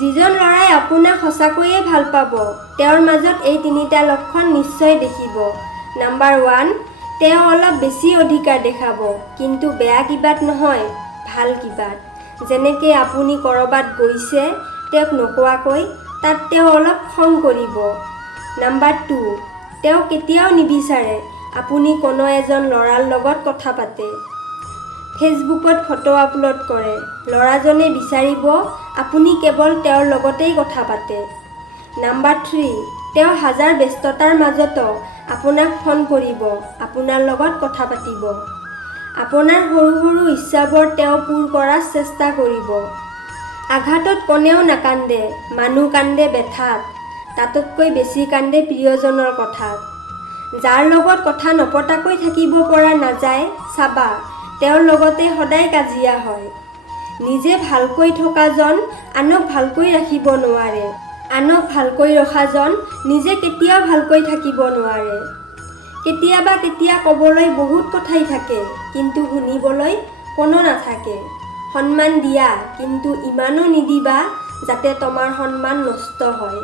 যিজন ল'ৰাই আপোনাক সঁচাকৈয়ে ভাল পাব তেওঁৰ মাজত এই তিনিটা লক্ষণ নিশ্চয় দেখিব। নাম্বাৰ 1, তেওঁ অলপ বেছি অধিকাৰ দেখাব, কিন্তু বেয়া কিবাত নহয়, ভাল কিবাত। যেনেকৈ আপুনি ক'ৰবাত গৈছে তেওঁক নোকোৱাকৈ, তাত তেওঁ অলপ খং কৰিব। নাম্বাৰ 2, তেওঁ কেতিয়াও নিবিচাৰে আপুনি কোনো এজন ল'ৰাৰ লগত কথা পাতে। ফেচবুকত ফটো আপলোড কৰে, ল'ৰাজনে বিচাৰিব আপুনি কেৱল তেওঁৰ লগতেই কথা পাতে। নাম্বাৰ 3, তেওঁ হাজাৰ ব্যস্ততাৰ মাজতো আপোনাক ফোন কৰিব, আপোনাৰ লগত কথা পাতিব। আপোনাৰ সৰু সৰু ইচ্ছাবোৰ তেওঁ পূৰ কৰাৰ চেষ্টা কৰিব। আঘাতত কোনেও নাকান্দে, মানুহ কান্দে ব্যথাত, তাতোতকৈ বেছি কান্দে প্ৰিয়জনৰ কথাত। যাৰ লগত কথা নপতাকৈ থাকিব পৰা নাযায়, চাবা তেওঁৰ লগতে সদায় কাজিয়া হয়। নিজে ভালকৈ থকাজন আনক ভালকৈ ৰাখিব নোৱাৰে, আনক ভালকৈ ৰখাজন নিজে কেতিয়াও ভালকৈ থাকিব নোৱাৰে। কেতিয়া ক'বলৈ বহুত কথাই থাকে, কিন্তু শুনিবলৈ কোনো নাথাকে। সন্মান দিয়া, কিন্তু ইমানো নিদিবা যাতে তোমাৰ সন্মান নষ্ট হয়।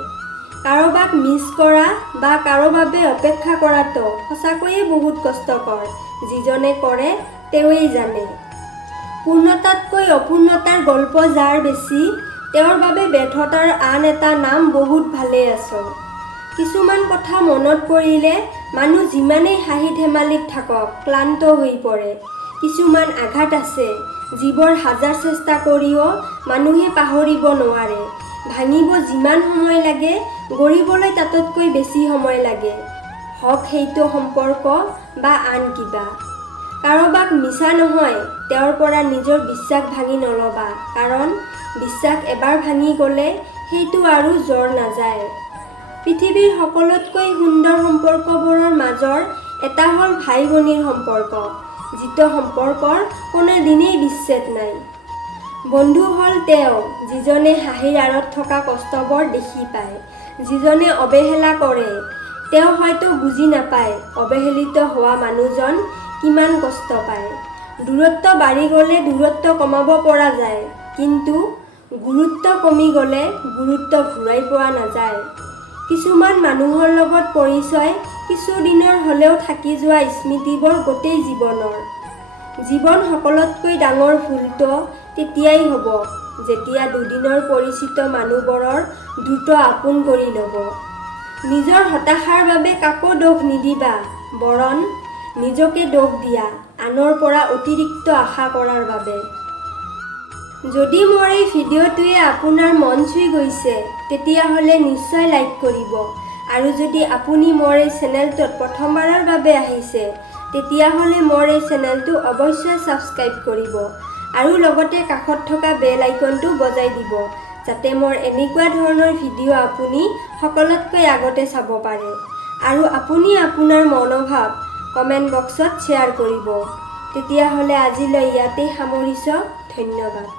কাৰোবাক মিছ কৰা বা কাৰো বাবে অপেক্ষা কৰাটো সঁচাকৈয়ে বহুত কষ্টকৰ। যিজনে কৰে তেওঁৱেই জানে। পূৰ্ণতাতকৈ অপূৰ্ণতাৰ গল্প যাৰ বেছি, তেওঁৰ বাবে ব্যৰ্থতাৰ আন এটা নাম বহুত ভালেই আছো। কিছুমান কথা মনত পৰিলে মানুহ যিমানেই হাঁহি ধেমালিত থাকক ক্লান্ত হৈ পৰে। কিছুমান আঘাত আছে যিবোৰ হাজাৰ চেষ্টা কৰিও মানুহে পাহৰিব নোৱাৰে। ভাঙিব যিমান সময় লাগে, গঢ়িবলৈ তাতোতকৈ বেছি সময় লাগে। হওক সেইটো সম্পৰ্ক বা আন কিবা। কাৰোবাক মিছা নহয়, তেওঁৰ পৰা নিজৰ বিশ্বাস ভাঙি নল'বা, কাৰণ বিশ্বাস এবাৰ ভাঙি গ'লে সেইটো আৰু জোৰ নাযায়। পৃথিৱীৰ সকলোতকৈ সুন্দৰ সম্পৰ্কবোৰৰ মাজৰ এটা হ'ল ভাই ভনীৰ সম্পৰ্ক, যিটো সম্পৰ্কৰ কোনো দিনেই বিচ্ছেদ নাই। বন্ধু হ'ল তেওঁ যিজনে হাঁহিৰ আঁৰত থকা কষ্টবোৰ দেখি পায়। যিজনে অৱহেলা কৰে তেওঁ হয়তো বুজি নাপায় অৱহেলিত হোৱা মানুহজন কিমান কষ্ট পায়। দূৰত্ব বাঢ়ি গ'লে দূৰত্ব কমাব পৰা যায়, কিন্তু গুৰুত্ব কমি গ'লে গুৰুত্ব ঘূৰাই পোৱা নাযায়। কিছুমান মানুহৰ লগত পৰিচয় কিছুদিনৰ হ'লেও থাকি যোৱা স্মৃতিবোৰ গোটেই জীৱনৰ। জীৱন সকলোতকৈ ডাঙৰ ভুলটো তেতিয়াই হ'ব যেতিয়া দুদিনৰ পৰিচিত মানুহবোৰৰ দ্ৰুত আপোন কৰি ল'ব। নিজৰ হতাশাৰ বাবে কাকো দোষ নিদিবা, বৰং নিজকে দোষ দিয়া আনৰ পৰা অতিৰিক্ত আশা কৰাৰ বাবে। যদি মোৰ এই ভিডিঅ'টোৱে আপোনাৰ মন চুই গৈছে তেতিয়াহ'লে নিশ্চয় লাইক কৰিব, আৰু যদি আপুনি মোৰ এই চেনেলটোত প্ৰথমবাৰৰ বাবে আহিছে তেতিয়াহ'লে মোৰ এই চেনেলটো অৱশ্যই ছাবস্ক্ৰাইব কৰিব, আৰু লগতে কাষত থকা বেল আইকনটো বজাই দিব, যাতে মোৰ এনেকুৱা ধৰণৰ ভিডিঅ' আপুনি সকলোতকৈ আগতে চাব পাৰে। আৰু আপুনি আপোনাৰ মনোভাৱ কমেণ্ট বক্সত শ্বেয়াৰ কৰিব। তেতিয়াহ'লে আজিলৈ ইয়াতেই সামৰিছোঁ। ধন্যবাদ।